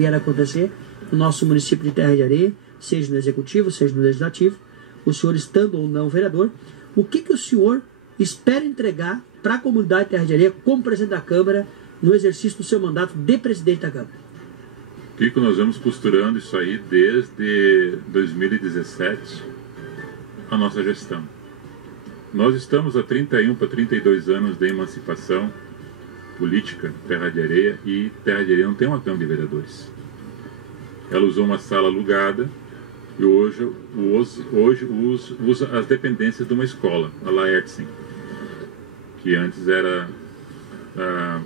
vier a acontecer no nosso município de Terra de Areia, seja no Executivo, seja no Legislativo, o senhor estando ou não vereador, o que o senhor espera entregar para a comunidade de Terra de Areia como presidente da Câmara no exercício do seu mandato de presidente da Câmara? Kiko, nós vamos costurando isso aí desde 2017, a nossa gestão. Nós estamos há 31 para 32 anos de emancipação política, Terra de Areia, e Terra de Areia não tem uma Câmara de Vereadores. Ela usou uma sala alugada e hoje usa as dependências de uma escola, a Laertsen, que antes era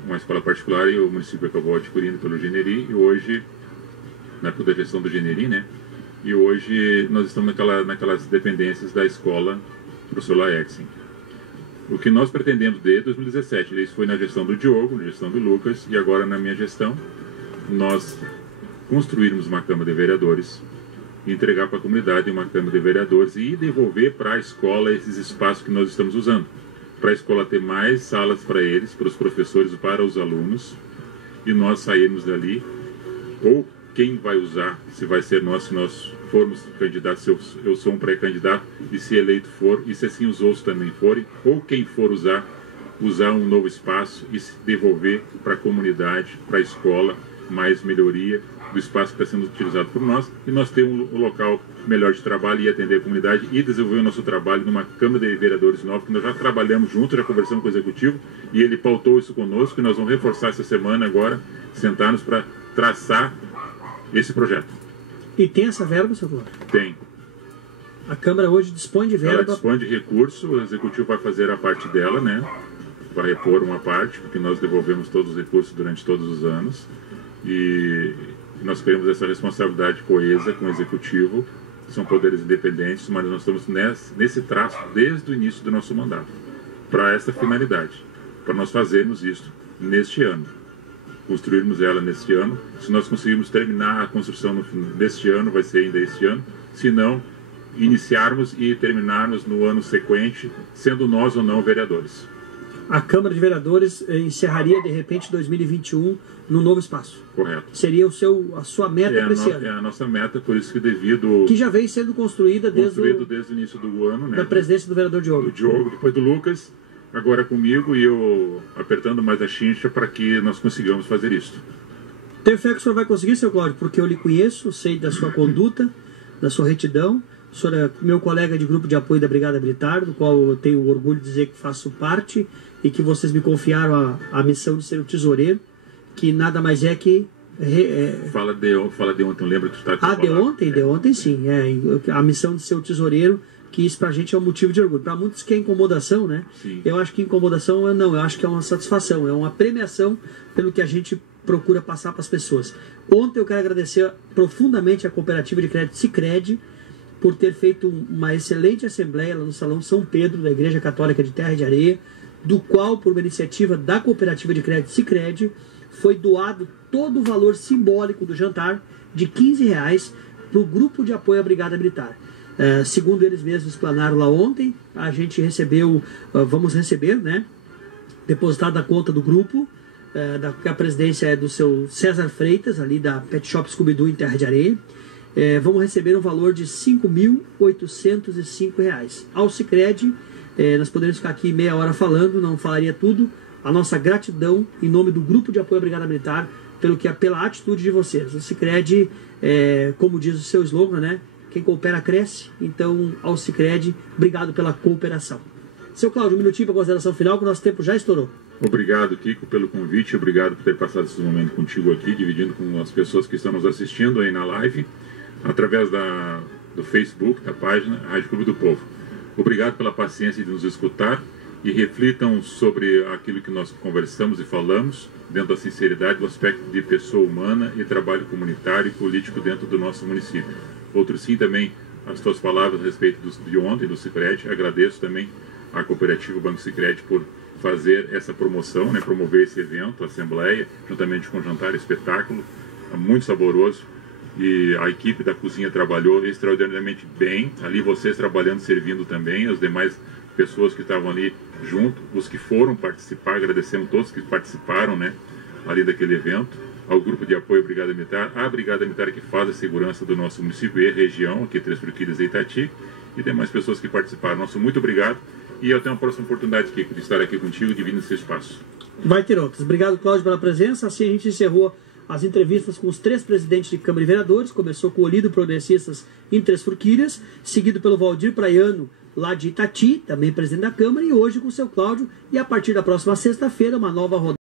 uma escola particular e o município acabou adquirindo pelo Generi, e hoje, na época da gestão do Generi, né? E hoje nós estamos naquelas dependências da escola professor Laertsen. O que nós pretendemos desde 2017, isso foi na gestão do Diogo, na gestão do Lucas, e agora na minha gestão, nós construirmos uma Câmara de Vereadores, entregar para a comunidade uma Câmara de Vereadores e devolver para a escola esses espaços que nós estamos usando. Para a escola ter mais salas para eles, para os professores, para os alunos, e nós sairmos dali, ou quem vai usar, se vai ser nós, se nós formos candidatos, se eu sou um pré-candidato, e se eleito for, e se assim os outros também forem, ou quem for usar um novo espaço e se devolver para a comunidade, para a escola, mais melhoria do espaço que está sendo utilizado por nós, e nós temos um local melhor de trabalho e atender a comunidade e desenvolver o nosso trabalho numa Câmara de Vereadores nova, que nós já trabalhamos junto, já conversamos com o Executivo, e ele pautou isso conosco, e nós vamos reforçar essa semana agora, sentar-nos para traçar esse projeto. E tem essa verba, seu Cláudio? Tem. A Câmara hoje dispõe de verba? Ela dispõe de recurso, o Executivo vai fazer a parte dela, né? Vai repor uma parte, porque nós devolvemos todos os recursos durante todos os anos. E nós queremos essa responsabilidade coesa com o Executivo. São poderes independentes, mas nós estamos nesse traço desde o início do nosso mandato, para essa finalidade, para nós fazermos isso neste ano. Construirmos ela neste ano. Se nós conseguirmos terminar a construção deste ano, vai ser ainda este ano. Se não, iniciarmos e terminarmos no ano sequente, sendo nós ou não vereadores. A Câmara de Vereadores encerraria, de repente, 2021 no novo espaço. Correto. Seria a sua meta para esse ano. É a nossa meta, por isso que devido... Que já vem sendo construída desde o início do ano, né? Da presidência do vereador Diogo. Do Diogo, depois do Lucas, agora comigo, e eu apertando mais a chincha para que nós consigamos fazer isso. Tenho fé que o senhor vai conseguir, seu Cláudio, porque eu lhe conheço, sei da sua conduta, da sua retidão. O senhor é meu colega de grupo de apoio da Brigada Militar, do qual eu tenho orgulho de dizer que faço parte, e que vocês me confiaram a missão de ser o tesoureiro, que nada mais é que... Fala de ontem, lembra que tu está de ontem? De ontem sim. A missão de ser o tesoureiro, que isso pra gente é um motivo de orgulho. Para muitos que é incomodação, né? Sim. Eu acho que incomodação não, eu acho que é uma satisfação, é uma premiação pelo que a gente procura passar para as pessoas. Ontem eu quero agradecer profundamente a Cooperativa de Crédito Sicredi por ter feito uma excelente assembleia lá no Salão São Pedro, da Igreja Católica de Terra de Areia, do qual, por uma iniciativa da Cooperativa de Crédito Sicredi, foi doado todo o valor simbólico do jantar de R$15 para o grupo de apoio à Brigada Militar. Segundo eles mesmos explanaram lá ontem, a gente recebeu, vamos receber, né, depositado na conta do grupo, a presidência é do seu César Freitas, ali da Pet Shop Scooby-Doo em Terra de Areia. Vamos receber um valor de R$5.805. Ao Sicredi, nós poderíamos ficar aqui meia hora falando, não falaria tudo. A nossa gratidão em nome do Grupo de Apoio à Brigada Militar pela atitude de vocês. O Sicredi, como diz o seu slogan, né? Quem coopera cresce. Então, ao Sicredi, obrigado pela cooperação. Seu Cláudio, um minutinho para a consideração final, que o nosso tempo já estourou. Obrigado, Kiko, pelo convite. Obrigado por ter passado esse momento contigo aqui, dividindo com as pessoas que estão nos assistindo aí na live, através do Facebook, da página Rádio Clube do Povo. Obrigado pela paciência de nos escutar e reflitam sobre aquilo que nós conversamos e falamos, dentro da sinceridade, do aspecto de pessoa humana e trabalho comunitário e político dentro do nosso município. Outro sim também as tuas palavras a respeito de ontem, do Sicredi. Agradeço também à cooperativa Banco Sicredi por fazer essa promoção, né, promover esse evento, a assembleia, juntamente com o jantar espetáculo, muito saboroso. E a equipe da cozinha trabalhou extraordinariamente bem, ali vocês trabalhando, servindo também, as demais pessoas que estavam ali junto, os que foram participar, agradecemos todos que participaram, né, ali daquele evento. ao Grupo de Apoio Brigada Militar, à Brigada Militar que faz a segurança do nosso município e região, aqui Três Forquilhas e Itati, e demais pessoas que participaram. Nosso muito obrigado e até uma próxima oportunidade, Kiko, de estar aqui contigo e dividindo esse espaço. Vai ter outras. Obrigado, Cláudio, pela presença. Assim a gente encerrou as entrevistas com os 3 presidentes de Câmara e Vereadores. Começou com o Olido Progressistas em Três Forquilhas, seguido pelo Valdir Praiano, lá de Itati, também presidente da Câmara, e hoje com o seu Cláudio. E a partir da próxima sexta-feira, uma nova rodada.